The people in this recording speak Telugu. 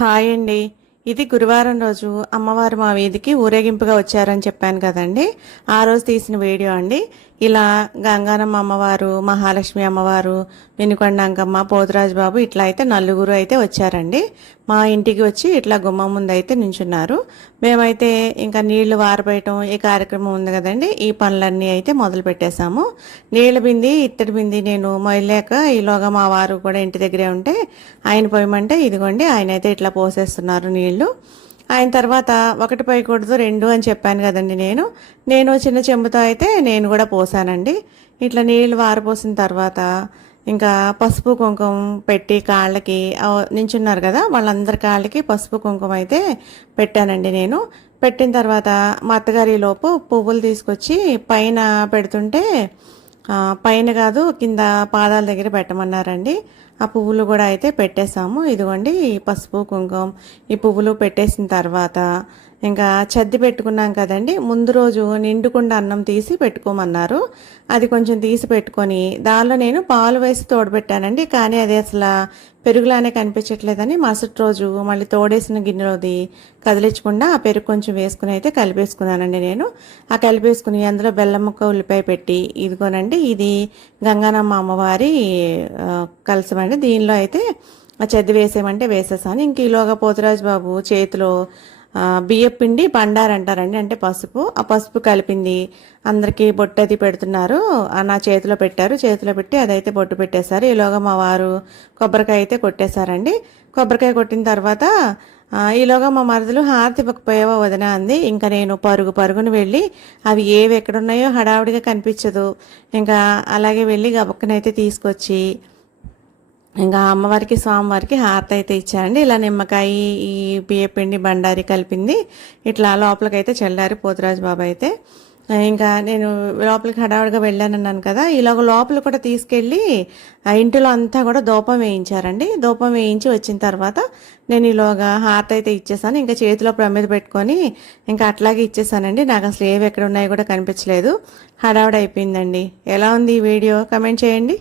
హాయ్ అండి. ఇది గురువారం రోజు అమ్మవారు మా వీధికి ఊరేగింపుగా వచ్చారని చెప్పాను కదండి. ఆ రోజు తీసిన వీడియో అండి. ఇలా గంగానమ్మ అమ్మవారు మహాలక్ష్మి అమ్మవారు వెనుకొండంకమ్మ పోతురాజు బాబు ఇట్లా అయితే నలుగురు అయితే వచ్చారండి. మా ఇంటికి వచ్చి ఇట్లా గుమ్మం ముందు అయితే నించున్నారు. మేమైతే ఇంకా నీళ్ళు వారబోయటం ఈ కార్యక్రమం ఉంది కదండి. ఈ పనులన్నీ అయితే మొదలు పెట్టేశాము. నీళ్ళ బింది ఇత్తడి బింది నేను మొయలేక ఈలోగా మా వారు కూడా ఇంటి దగ్గరే ఉంటే ఆయన పోయమంటే ఇదిగోండి ఆయన అయితే ఇట్లా పోసేస్తున్నారు నీళ్ళు. ఆయన తర్వాత ఒకటి పోయకూడదు రెండు అని చెప్పాను కదండి నేను. నేను చిన్న చెంబుతో అయితే నేను కూడా పోసానండి. ఇట్లా నీళ్ళు వారపోసిన తర్వాత ఇంకా పసుపు కుంకుమ పెట్టి కాళ్ళకి నించున్నారు కదా వాళ్ళందరి కాళ్ళకి పసుపు కుంకుమ అయితే పెట్టానండి నేను. పెట్టిన తర్వాత మా అత్తగారి లోపు పువ్వులు తీసుకొచ్చి పైన పెడుతుంటే పైన కాదు కింద పాదాల దగ్గర పెట్టమన్నారండి. ఆ పువ్వులు కూడా అయితే పెట్టేశాము. ఇదిగోండి ఈ పసుపు కుంకుమ ఈ పువ్వులు పెట్టేసిన తర్వాత ఇంకా చద్ది పెట్టుకున్నాం కదండి. ముందు రోజు నిండుకుండా అన్నం తీసి పెట్టుకోమన్నారు. అది కొంచెం తీసి పెట్టుకొని దానిలో నేను పాలు వేసి తోడబెట్టానండి. కానీ అది అసలు పెరుగులానే కనిపించట్లేదని మరుసటి రోజు మళ్ళీ తోడేసిన గిన్నెలోది కదిలించకుండా ఆ పెరుగు కొంచెం వేసుకుని అయితే కలిపేసుకున్నానండి నేను. ఆ కలిపేసుకుని అందులో బెల్లం ముక్క ఉల్లిపాయ పెట్టి ఇదిగోనండి ఇది గంగానమ్మ అమ్మవారి కలసమండి దీనిలో అయితే ఆ చెద్ది వేసేయమంటే వేసేసాను. ఇంక ఈలోగా పోతురాజు బాబు చేతిలో బియ్యపిండి బియ్యం పిండి బండారు అంటారండి అంటే పసుపు. ఆ పసుపు కలిపింది అందరికీ బొట్టు అది పెడుతున్నారు నా చేతిలో పెట్టారు. చేతిలో పెట్టి అదైతే బొట్టు పెట్టేశారు. ఈలోగా మా వారు కొబ్బరికాయ అయితే కొట్టేశారండి. కొబ్బరికాయ కొట్టిన తర్వాత ఈలోగా మా మరదలు హారతి ఇవ్వకపోయావా వదిన అంది. ఇంకా నేను పరుగు పరుగును వెళ్ళి అవి ఏవి ఎక్కడున్నాయో హడావుడిగా కనిపించదు. ఇంకా అలాగే వెళ్ళి గబక్కనైతే తీసుకొచ్చి ఇంకా అమ్మవారికి స్వామివారికి హారతి అయితే ఇచ్చారండి. ఇలా నిమ్మకాయ ఈ బియ్యపిండి బండారి కలిపింది. ఇట్లా లోపలికైతే చల్లారి పోతురాజు బాబు అయితే. ఇంకా నేను లోపలికి హడావుడిగా వెళ్ళానన్నాను కదా ఇలాగ లోపల కూడా తీసుకెళ్ళి ఆ ఇంటిలో అంతా కూడా దూపం వేయించారండి. దూపం వేయించి వచ్చిన తర్వాత నేను ఇలాగా హార్ట్ అయితే ఇచ్చేసాను. ఇంకా చేతిలో ప్రమిద పెట్టుకొని ఇంకా అట్లాగే ఇచ్చేసానండి. నాకు అసలు ఏవి ఎక్కడ ఉన్నాయో కూడా కనిపించలేదు. హడావుడి అయిపోయిందండి. ఎలా ఉంది ఈ వీడియో? కమెంట్ చేయండి.